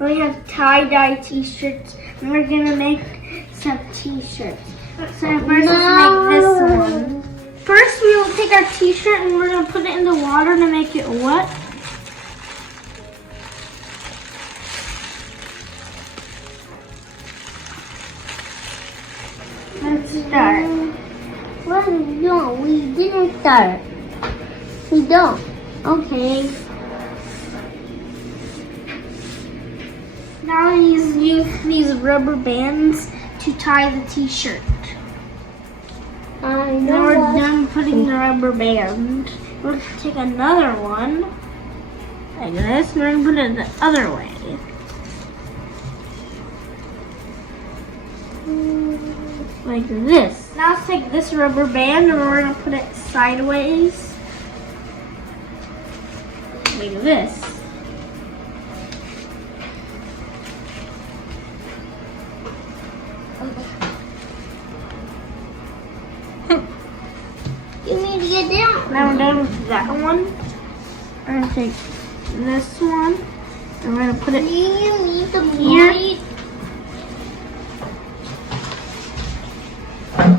We have tie-dye t-shirts, and we're gonna make some t-shirts. So first let's make this one. First we will take our t-shirt and we're gonna put it in the water to make it wet. Let's start. Well, no, we didn't start. We don't. Okay. Now we use these rubber bands to tie the t-shirt. Now we're done putting the rubber band. We'll take another one, like this, and we're going to put it the other way. Like this. Now let's take this rubber band and we're going to put it sideways. Like this. You need to get down. Now we're done with that one. We're going to take this one and we're going to put it You need to here.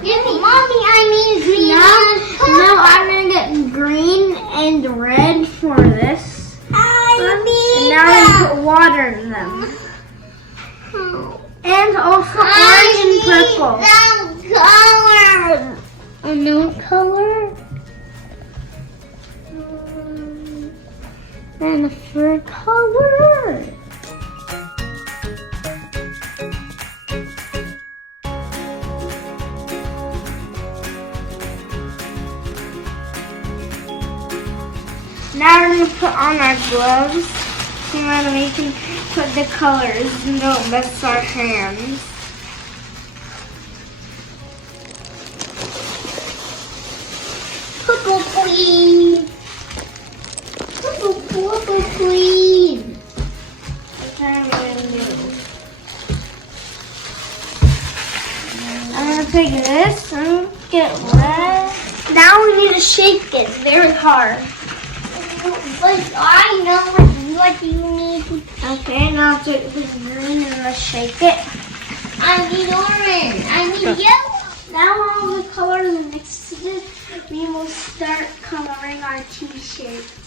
Give me, Mommy, I need green. Now I'm going to get green and red for this. And now I'm going to put water in them. And also orange and purple. Color. A new color. And a fur color. Now we're going to put on our gloves. And then we can put the colors and don't mess our hands. Purple queen. Purple queen. I'm going to take this and get red. Now we need to shake it. It's very hard. But I know what you need to. Okay, now take the green and let's shake it. I need orange. I need yellow. Now all the colors are mixed together, we will start coloring our t-shirts.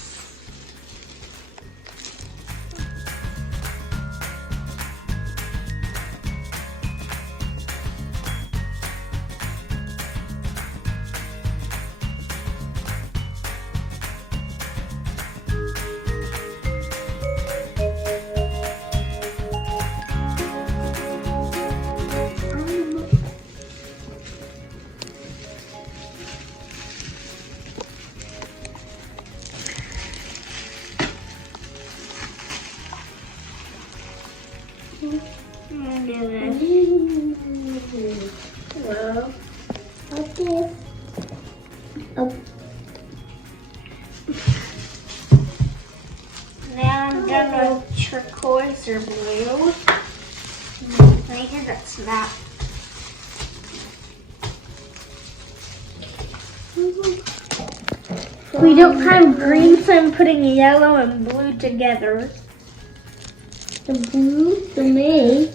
I'm gonna do this. Well, Okay. Oh. now I'm done with turquoise or blue. I hear that snap. We don't have green, so I'm putting yellow and blue together. The blue to make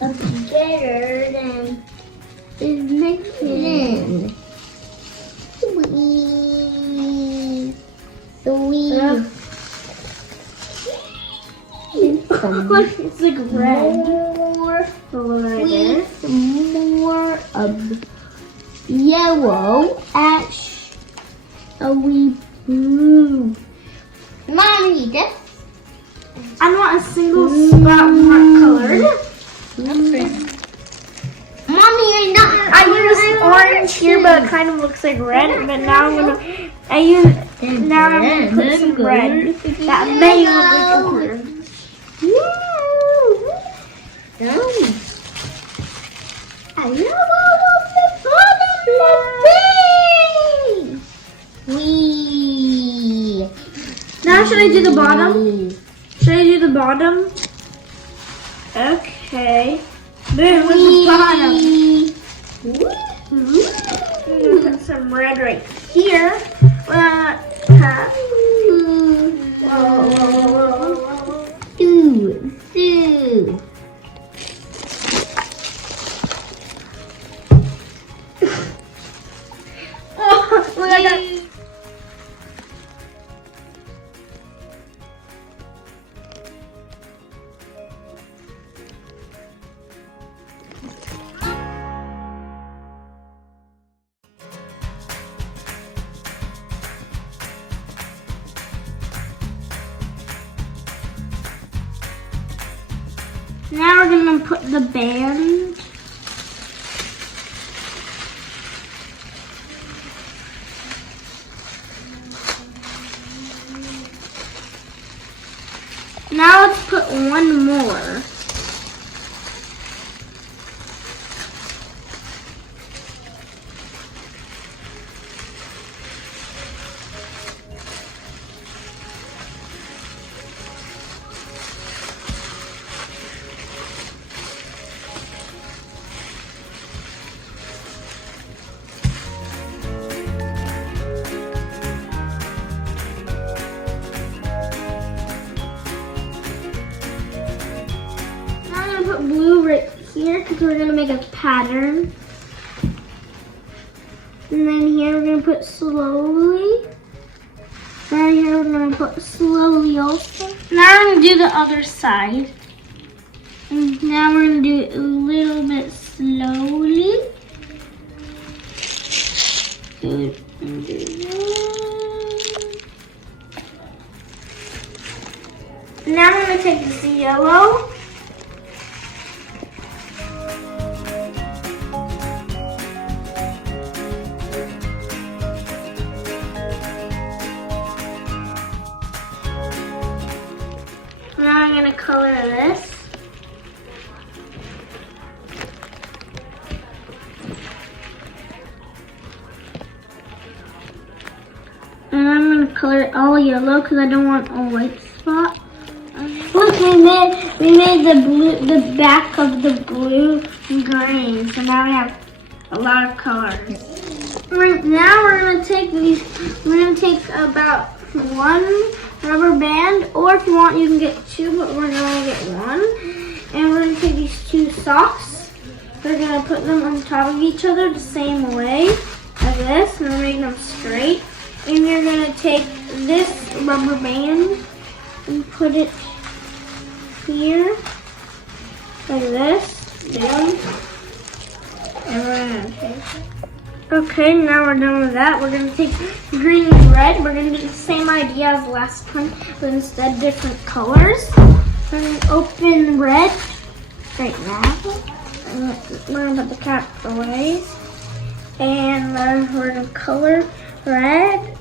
a together then is mixed in. Sweet. Sweet. It's like red. More, Right there. more of yellow, ash, a wee blue. Mommy, this. I want a single spot mark colored. Mommy, I used orange here, but it kind of looks like red. But now I'm gonna put some red. That may look like a I love the Wee. Now should I do the bottom? Should I do the bottom? Okay. Boom, with the bottom. I'm gonna put some red right here. Two. Now we're gonna put the band. Now let's put one more. Put blue right here because we're gonna make a pattern. And then here we're gonna put slowly. And here we're gonna put slowly also. Now we're gonna do the other side. And now we're gonna do it a little bit slowly. Good. And do that. Now we're gonna take this yellow. Now I'm going to color this. And I'm going to color it all yellow because I don't want a white spot. Look, we made the back of the blue green. So now we have a lot of colors. Now we're going to take these. We're going to take about one rubber band, or if you want you can get two, but we're going to get one. And we're going to take these two socks. We're going to put them on top of each other the same way as this, and we're making them straight. And you're going to take this rubber band and put it here like this. Down. And we're going to take it. Okay, now we're done with that. We're going to take green and red. We're going to do the same idea as last time, but instead different colors. We're going to open red right now. And we're going to put the cap away. And then we're going to color red.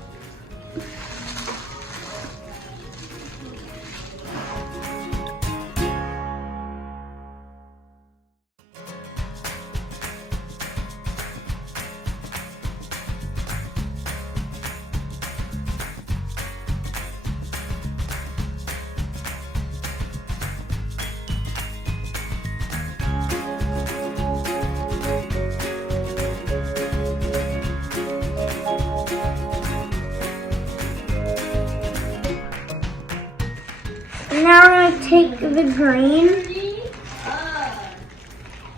Now we're going to take the green,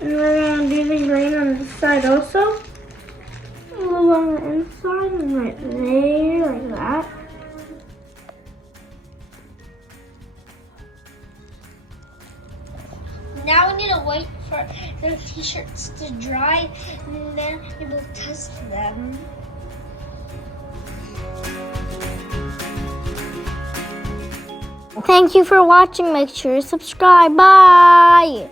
and we're going to do the green on this side also. A little on the inside and right there, like that. Now we need to wait for the t-shirts to dry, and then we will test them. Thank you for watching. Make sure to subscribe. Bye.